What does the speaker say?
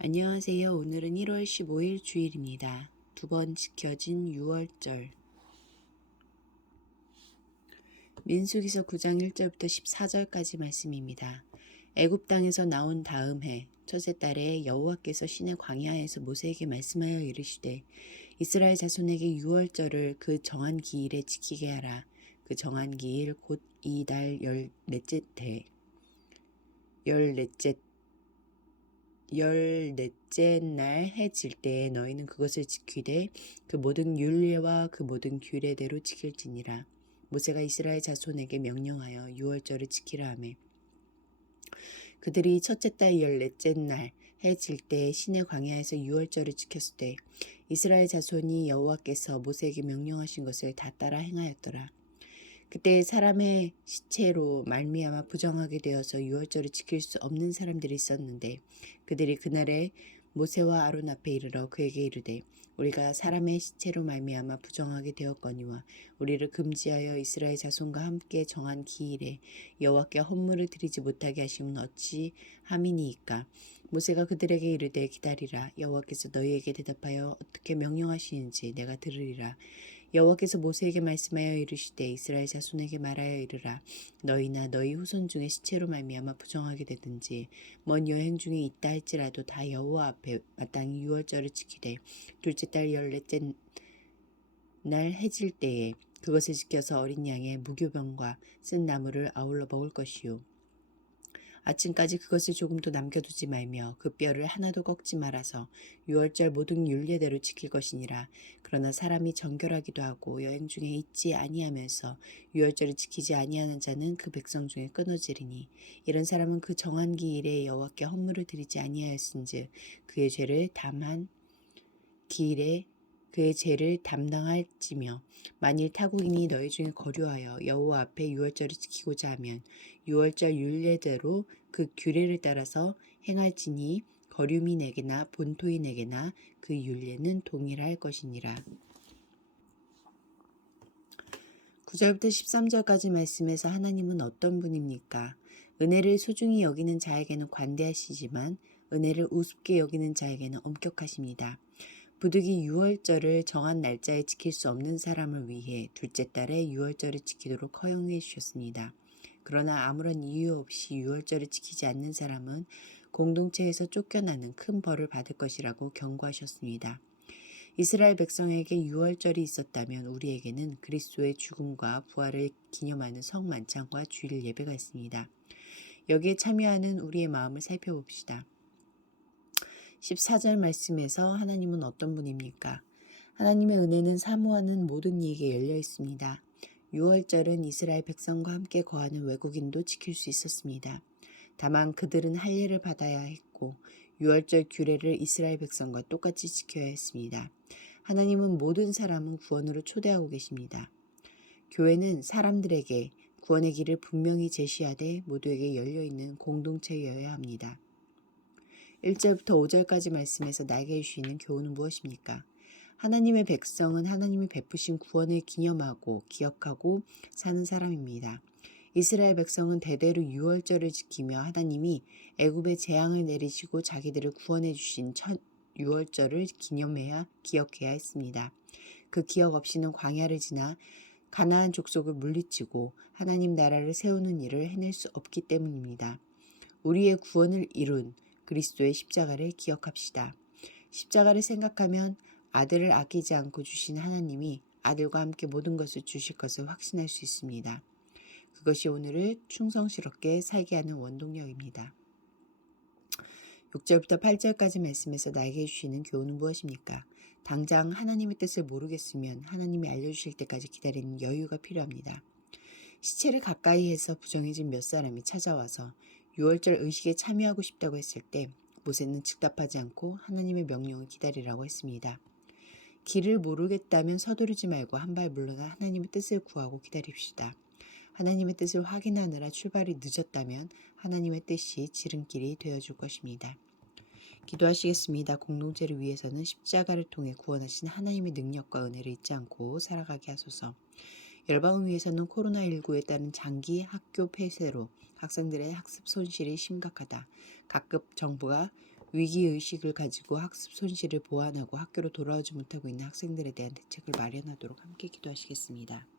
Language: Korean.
안녕하세요. 오늘은 1월 15일 주일입니다. 두 번 지켜진 6월절. 민수기서 9장 1절부터 14절까지 말씀입니다. 애굽 땅에서 나온 다음 해 첫째 달에 여호와께서 시내 광야에서 모세에게 말씀하여 이르시되 이스라엘 자손에게 6월절을 그 정한 기일에 지키게 하라. 그 정한 기일 곧 이달 열넷째 날 해 질 때에 너희는 그것을 지키되 그 모든 율례와 그 모든 규례대로 지킬지니라. 모세가 이스라엘 자손에게 명령하여 유월절을 지키라 하매 그들이 첫째 달 열넷째 날 해 질 때에 시내 광야에서 유월절을 지켰을 때 이스라엘 자손이 여호와께서 모세에게 명령하신 것을 다 따라 행하였더라. 그때 사람의 시체로 말미암아 부정하게 되어서 유월절을 지킬 수 없는 사람들이 있었는데 그들이 그날에 모세와 아론 앞에 이르러 그에게 이르되 우리가 사람의 시체로 말미암아 부정하게 되었거니와 우리를 금지하여 이스라엘 자손과 함께 정한 기일에 여호와께 헌물을 드리지 못하게 하심은 어찌 함이니이까. 모세가 그들에게 이르되 기다리라. 여호와께서 너희에게 대답하여 어떻게 명령하시는지 내가 들으리라. 여호와께서 모세에게 말씀하여 이르시되 이스라엘 자손에게 말하여 이르라. 너희나 너희 후손 중에 시체로 말미암아 부정하게 되든지 먼 여행 중에 있다 할지라도 다 여호와 앞에 마땅히 유월절을 지키되 둘째 달 열넷째 날 해질 때에 그것을 지켜서 어린 양의 무교병과 쓴 나물을 아울러 먹을 것이요 아침까지 그것을 조금도 남겨두지 말며 그 뼈를 하나도 꺾지 말아서 유월절 모든 율례대로 지킬 것이니라. 그러나 사람이 정결하기도 하고 여행 중에 있지 아니하면서 유월절을 지키지 아니하는 자는 그 백성 중에 끊어지리니 이런 사람은 그 정한 기일에 여호와께 헌물을 드리지 아니하였은즉 그의 죄를 담당할지며 만일 타국인이 너희 중에 거류하여 여호와 앞에 유월절을 지키고자 하면 유월절 율례대로 그 규례를 따라서 행할지니 거류민에게나 본토인에게나 그 율례는 동일할 것이니라. 9절부터 13절까지 말씀에서 하나님은 어떤 분입니까? 은혜를 소중히 여기는 자에게는 관대하시지만 은혜를 우습게 여기는 자에게는 엄격하십니다. 부득이 유월절을 정한 날짜에 지킬 수 없는 사람을 위해 둘째 달에 유월절을 지키도록 허용해 주셨습니다. 그러나 아무런 이유 없이 유월절을 지키지 않는 사람은 공동체에서 쫓겨나는 큰 벌을 받을 것이라고 경고하셨습니다. 이스라엘 백성에게 유월절이 있었다면 우리에게는 그리스도의 죽음과 부활을 기념하는 성만찬과 주일 예배가 있습니다. 여기에 참여하는 우리의 마음을 살펴봅시다. 14절 말씀에서 하나님은 어떤 분입니까? 하나님의 은혜는 사모하는 모든 이에게 열려 있습니다. 6월절은 이스라엘 백성과 함께 거하는 외국인도 지킬 수 있었습니다. 다만 그들은 할례를 받아야 했고 6월절 규례를 이스라엘 백성과 똑같이 지켜야 했습니다. 하나님은 모든 사람은 구원으로 초대하고 계십니다. 교회는 사람들에게 구원의 길을 분명히 제시하되 모두에게 열려있는 공동체여야 합니다. 1절부터 5절까지 말씀에서 나에게 주시는 교훈은 무엇입니까? 하나님의 백성은 하나님이 베푸신 구원을 기념하고 기억하고 사는 사람입니다. 이스라엘 백성은 대대로 유월절을 지키며 하나님이 애굽의 재앙을 내리시고 자기들을 구원해 주신 첫 유월절을 기억해야 했습니다. 그 기억 없이는 광야를 지나 가나안 족속을 물리치고 하나님 나라를 세우는 일을 해낼 수 없기 때문입니다. 우리의 구원을 이룬 그리스도의 십자가를 기억합시다. 십자가를 생각하면 아들을 아끼지 않고 주신 하나님이 아들과 함께 모든 것을 주실 것을 확신할 수 있습니다. 그것이 오늘을 충성스럽게 살게 하는 원동력입니다. 6절부터 8절까지 말씀에서 나에게 주시는 교훈은 무엇입니까? 당장 하나님의 뜻을 모르겠으면 하나님이 알려주실 때까지 기다리는 여유가 필요합니다. 시체를 가까이 해서 부정해진 몇 사람이 찾아와서 유월절 의식에 참여하고 싶다고 했을 때 모세는 즉답하지 않고 하나님의 명령을 기다리라고 했습니다. 길을 모르겠다면 서두르지 말고 한 발 물러나 하나님의 뜻을 구하고 기다립시다. 하나님의 뜻을 확인하느라 출발이 늦었다면 하나님의 뜻이 지름길이 되어줄 것입니다. 기도하시겠습니다. 공동체를 위해서는 십자가를 통해 구원하신 하나님의 능력과 은혜를 잊지 않고 살아가게 하소서. 열방을 위해서는 코로나19에 따른 장기 학교 폐쇄로 학생들의 학습 손실이 심각하다. 각급 정부가 위기의식을 가지고 학습 손실을 보완하고 학교로 돌아오지 못하고 있는 학생들에 대한 대책을 마련하도록 함께 기도하시겠습니다.